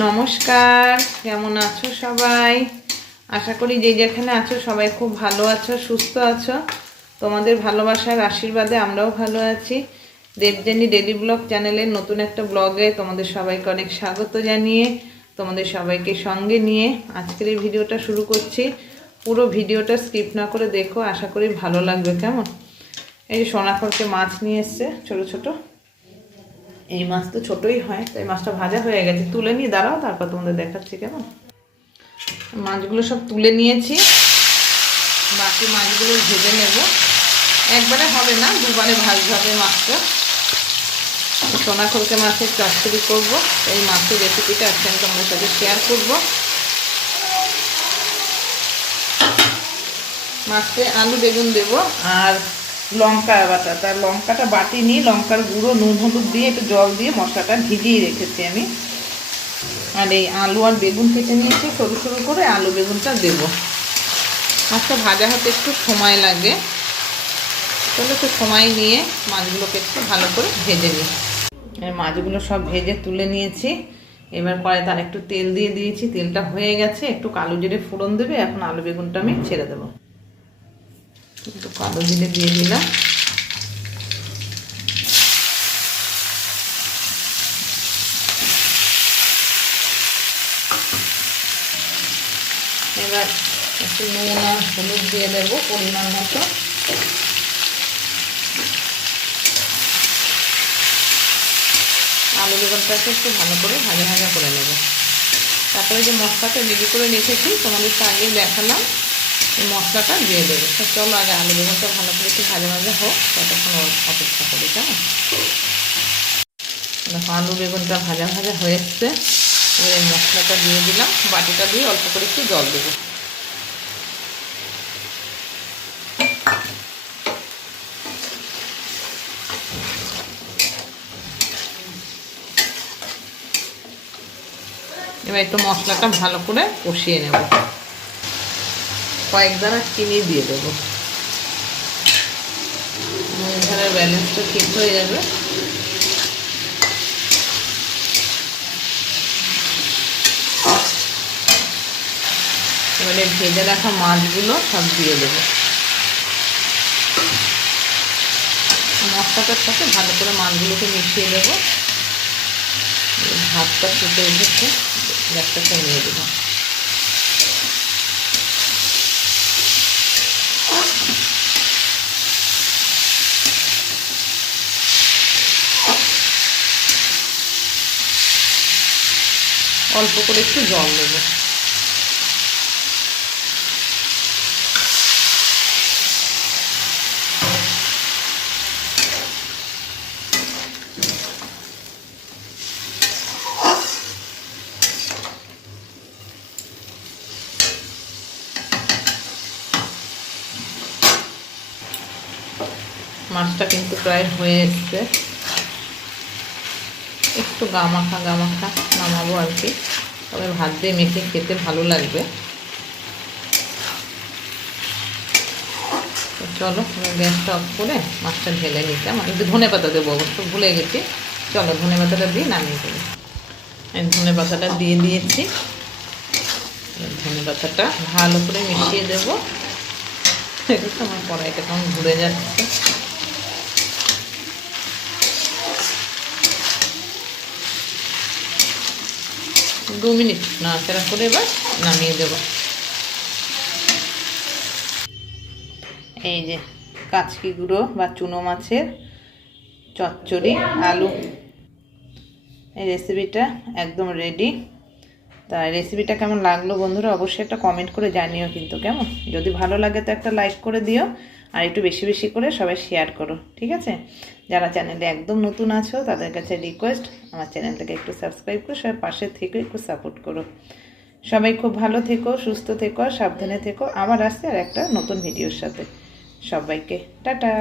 নমস্কার, কেমন আছো সবাই? আশা করি যে যেখানে আছো সবাই খুব ভালো আছো, সুস্থ আছো। তোমাদের ভালোবাসার আশীর্বাদে আমরাও ভালো আছি। দেবজানী ডেলি ব্লগ চ্যানেলের নতুন একটা ব্লগে তোমাদের সবাইকে অনেক স্বাগত জানিয়ে, তোমাদের সবাইকে সঙ্গে নিয়ে আজকের এই ভিডিওটা শুরু করছি। পুরো ভিডিওটা স্কিপ না করে দেখো, আশা করি ভালো লাগবে। কেমন? এই যে সোনাখরকে মাছ নিয়ে এসছে, ছোটো ছোটো। এই মাছ তো ছোটই হয় তাই মাছটা ভাজা হয়ে গেছে। তুলে নিয়ে দাঁড়াও, তারপর তোমাদের দেখাচ্ছি কেমন। মাছগুলো সব তুলে নিয়েছি। বাকি মাছগুলো ভেজে নেব। একবারে হবে না, দুবারে ভাজতে হবে মাছটা। সোনা খোলকে মাছের চচ্চড়ি করব। এই মাছের রেসিপিটা আজকে তোমাদের সাথে শেয়ার করব। মাছে আলু, বেগুন দেবো আর লঙ্কা বাটা, তার লঙ্কাটা বাটি নিয়ে লঙ্কার গুঁড়ো, নুন, হলুদ দিয়ে একটু জল দিয়ে মশলাটা ভিজিয়ে রেখেছি আমি। আর এই আলু আর বেগুন কেটে নিয়েছি, সরু সরু করে আলু বেগুনটা দেব। মাছটা ভাজা হতে একটু সময় লাগে। তাহলে একটু সময় নিয়ে মাছগুলোকে একটু ভালো করে ভেজে নিই। মাছগুলো সব ভেজে তুলে নিয়েছি। এবার পরে তার একটু তেল দিয়ে দিয়েছি, তেলটা হয়ে গেছে, একটু কালো জিরে ফোড়ন দেবে, এখন আলু বেগুনটা আমি ছেড়ে দেবো। একটু কালো জিরে দিয়ে দিলাম। এবার একটু নুন আর হলুদ দিয়ে দেবো পরিমাণ মতো। আলু বেগুনটাকে একটু ভালো করে ভাজা ভাজা করে নেব। তারপরে যে মশলাটা রেডি করে রেখেছি, তোমাদের আগে দেখালাম। মশলাটা দিয়ে দেবো। তো চলো আগে আলু বেগুনটা ভালো করে একটু ভাজা ভাজা হোক, ততক্ষণ অপেক্ষা করি, কেমন? দেখো, আলু বেগুনটা ভাজা ভাজা হয়ে এসছে। এবার এই মশলাটা দিয়ে দিলাম। বাটিটা দিয়ে অল্প করে একটু জল দেবো। এবার একটু মশলাটা ভালো করে কষিয়ে নেব। কয়েক দানা চিনি দিয়ে দেবো। এখানে ব্যালেন্সটা ঠিক হয়ে যাবে। এবারে ভেজে রাখা মাছগুলো সব দিয়ে দেবো। মশলাটার সাথে ভালো করে মাছগুলোকে মিশিয়ে দেবো। ভাতটা ফুটে উঠেছে গ্যাসটা কমিয়ে দেবো। অল্প করে একটু জল দেবো। মাছটা কিন্তু প্রায় হয়ে এসছে। একটু গামাখা গামাখা নামাবো আর কি। তবে ভাত দিয়ে মেখে খেতে ভালো লাগবে। তো চলো গ্যাসটা অফ করে মাছটা ঢেলে নিতাম। একটু ধনে পাতা দেবো অবশ্য, ভুলে গেছি। চলো, ধনে পাতাটা দিয়ে নামিয়ে দেবো। আমি ধনে পাতাটা দিয়ে দিয়েছি। ধনে পাতাটা ভালো করে মিশিয়ে দেবো। দেখো আমার কড়াইটা কেমন ঘুরে যাচ্ছে। দু মিনিট নাড়াচাড়া করে এবার নামিয়ে দেব। এই যে কাচকি গুঁড়ো বা চুনো মাছের চচ্চড়ি, আলু। এই রেসিপিটা একদম রেডি তা রেসিপিটা কেমন লাগল বন্ধুরা? অবশ্যই একটা কমেন্ট করে জানিও কিন্তু কেমন? যদি ভালো লাগে তো একটা লাইক করে দিও। আর একটু বেশি বেশি করে সবাই শেয়ার করো, ঠিক আছে? যারা চ্যানেলে একদম নতুন আছো, তাদের কাছে রিকোয়েস্ট আমার চ্যানেলটাকে একটু সাবস্ক্রাইব করো, সবাই পাশে থেকে, একটু সাপোর্ট করো। সবাই খুব ভালো থেকো, সুস্থ থেকো সাবধানে থেকো। আবার আসছে আর একটা নতুন ভিডিওর সাথে। সবাইকে, টাটা!